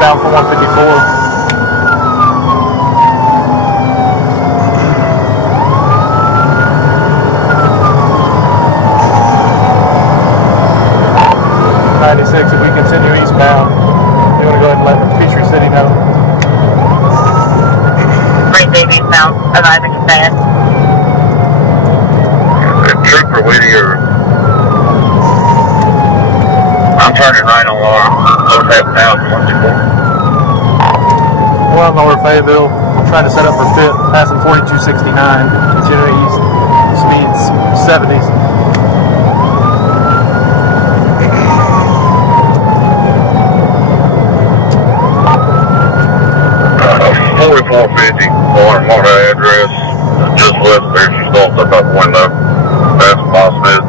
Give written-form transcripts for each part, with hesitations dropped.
Down for 154. If we continue eastbound, you want to go ahead and let the Peachtree City know. Green Bay eastbound, arriving fast. Trooper Whittier. I'm turning right on Lower Half Town, 124. We're on Lower Fayetteville, trying to set up for fit, passing 4269, continuing east, speeds 70s. .450, Warren Marta address, just west there. She stopped up out the window. That's positive.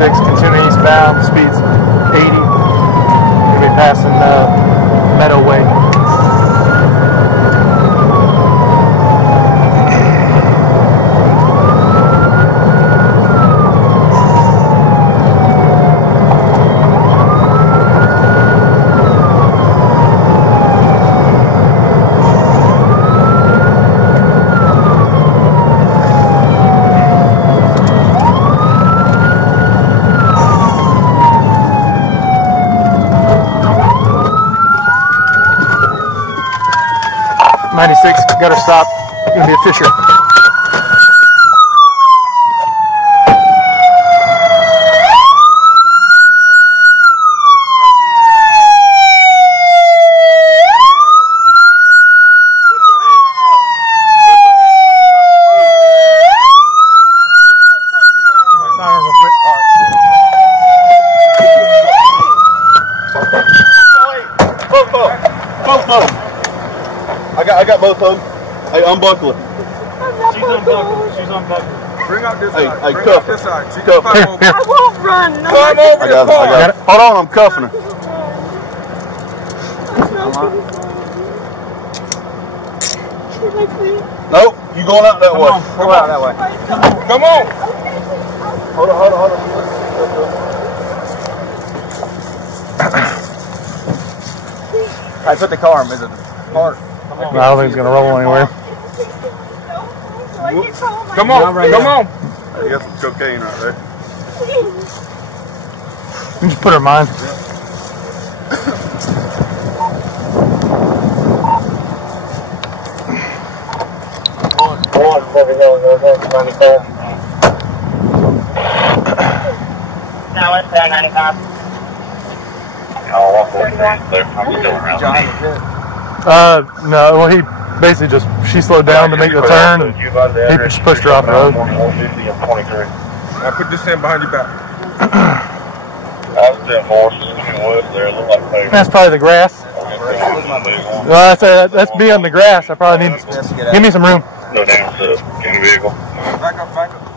Continue eastbound, speeds 80. You'll be passing Meadow Way. Got her stop. Gonna be a Fisher. I got both of them. Hey, unbuckle it. She's unbuckled. She's unbuckled. Bring out this Hey, side. hey, Bring cuff out this side. She cuff can climb over. I won't run. No, Climb over I your got it. Hold on, I'm cuffing her. Nope, you going out that way. Go out that way. Come on. Hold on. I put the car in the park. I don't think it's gonna roll anywhere. Come on, come on. Hey, you got some cocaine right there. You just put her in mine. Now it's 95. Oh, 143 there. I'm still around. No, well, he basically she slowed down to make the turn, and he just pushed her off the road. 150 and 23. Now put this in behind your back. I was 10 4, just looking west there. It looked like paper. That's probably the grass. Well, that's me on the grass. I probably need. Give me some room. No damn, in the vehicle. Back up, back up.